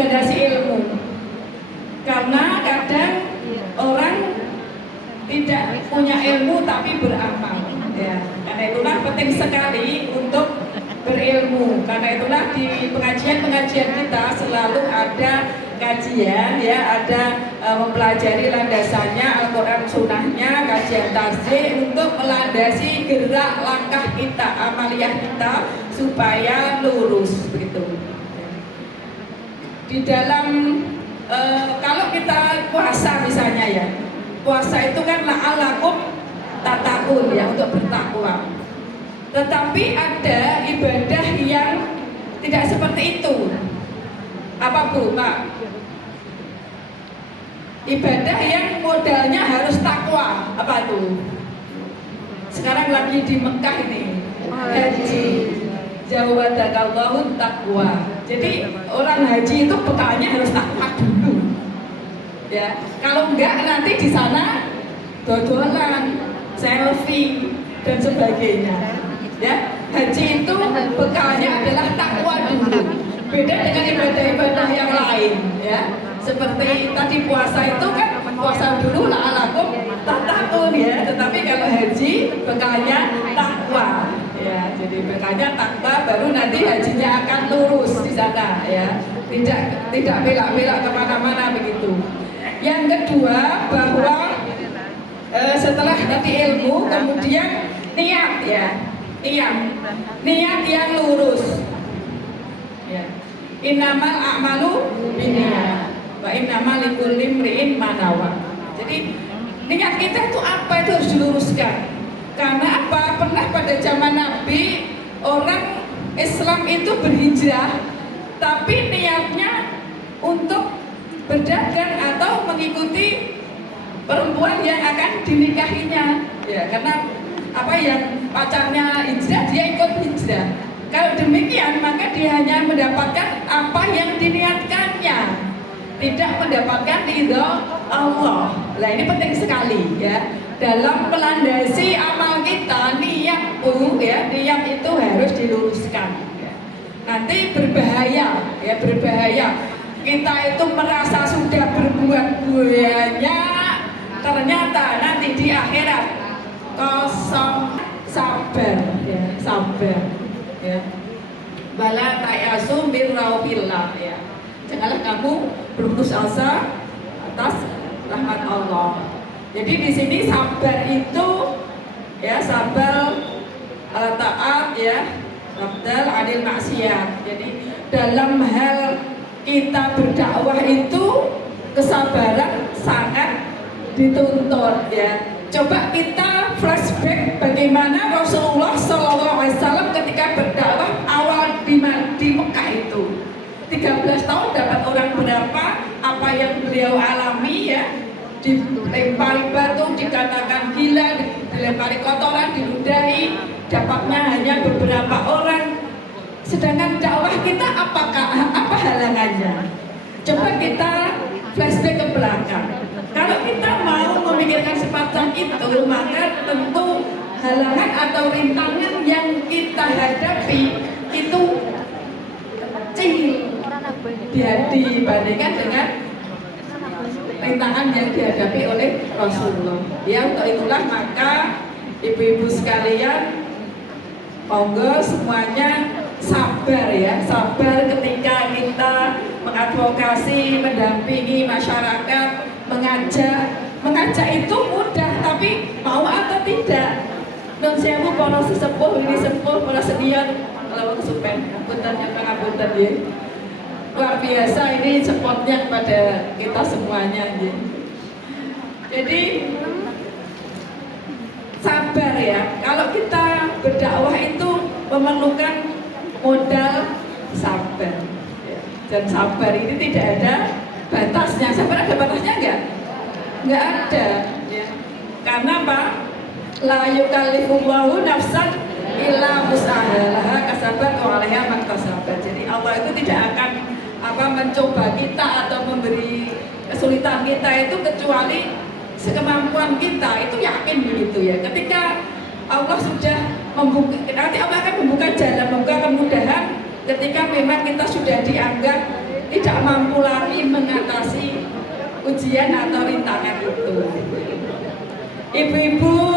degradasi ilmu. Karena kadang orang tidak punya ilmu tapi beramal. Ya, karena itulah penting sekali untuk berilmu. Karena itulah di pengajian-pengajian kita selalu ada kajian, ya, ada mempelajari landasannya Al-Quran Sunnahnya, kajian tasdih untuk melandasi gerak langkah kita, amaliyah kita supaya lurus begitu. Di dalam kalau kita puasa misalnya, ya, puasa itu kan la'alakum tatakun, ya, untuk bertakwa. Tetapi ada ibadah yang tidak seperti itu. Apa Bu, Pak? Ibadah yang modalnya harus takwa. Apa tuh? Sekarang lagi di Mekah ini, haji. Jawadakallahu takwa. Jadi orang haji itu bekalnya harus takwa dulu. Ya, kalau enggak nanti di sana dodolan, selfie dan sebagainya. Ya, haji itu bekalnya adalah takwa dulu. Beda dengan ibadah-ibadah yang lain, ya. Seperti tadi puasa itu kan puasa dulu la'alakum tatakun, ya. Tetapi kalau haji bekalnya takwa, ya. Jadi bekalnya takwa, baru nanti hajinya akan lurus di sana, ya. Tidak belak-belak kemana-mana begitu. Yang kedua, bahwa setelah nanti ilmu, kemudian niat, ya. Niat yang lurus, ya. Innamal a'malu binniyat wa innamal likulli imri'in ma nawa. Jadi niat kita itu apa, itu harus diluruskan. Karena apa? Pernah pada zaman Nabi orang Islam itu berhijrah, tapi niatnya untuk berdagang atau mengikuti perempuan yang akan dinikahinya, ya. Karena apa, yang pacarnya hijrah, dia ikut hijrah. Kalau demikian maka dia hanya mendapatkan apa yang diniatkannya, tidak mendapatkan ridho Allah. Nah, ini penting sekali, ya, dalam melandasi amal kita. Niat itu harus diluruskan, ya. Nanti berbahaya, ya, berbahaya. Kita itu merasa sudah berbuat banyak, ternyata nanti di akhirat kosong. Sabar, ya, sabar, ya. Bala tayasu min rauhillah, ya. Janganlah kamu berputus asa atas rahmat Allah. Jadi di sini sabar itu, ya, sabar ala taat, ya, abdal adil maksiat. Jadi dalam hal kita berdakwah itu kesabaran sangat dituntut, ya. Coba kita flashback bagaimana Rasulullah SAW ketika berdakwah awal di Mekah itu. 13 tahun dapat orang berapa, apa yang beliau alami, ya. Dilempari batu, dikatakan gila, dilempari kotoran, diludahi, dapatnya hanya beberapa orang. Sedangkan dakwah kita apa halangannya? Coba kita flashback ke belakang. Kalau kita mau memikirkan semacam itu, maka tentu halangan atau rintangan yang kita hadapi itu kecil dibandingkan dengan rintangan yang dihadapi oleh Rasulullah. Ya, untuk itulah maka ibu-ibu sekalian, monggo semuanya sabar, ya, sabar ketika kita mengadvokasi, mendampingi masyarakat, mengajak itu mudah, tapi mau atau tidak. Non sewu para sesepuh, ini sepuh, para senior, kalau kesupen, ngapunten ya. Luar biasa ini supportnya kepada kita semuanya, ya. Jadi sabar, ya. Kalau kita berdakwah itu memerlukan modal sabar, ya. Dan sabar ini tidak ada batasnya. Sabar ada batasnya enggak ada, ya. Karena apa? La yukallifullahu nafsan illa wus'aha, laha kasabat wa 'alaiha maktasabat. Jadi Allah itu tidak akan mencoba kita atau memberi kesulitan kita itu kecuali sekemampuan kita. Itu yakin begitu, ya. Ketika Allah sudah membuka, nanti Allah akan membuka jalan, membuka kemudahan ketika memang kita sudah dianggap tidak mampu lagi mengatasi ujian atau rintangan itu. Ibu-ibu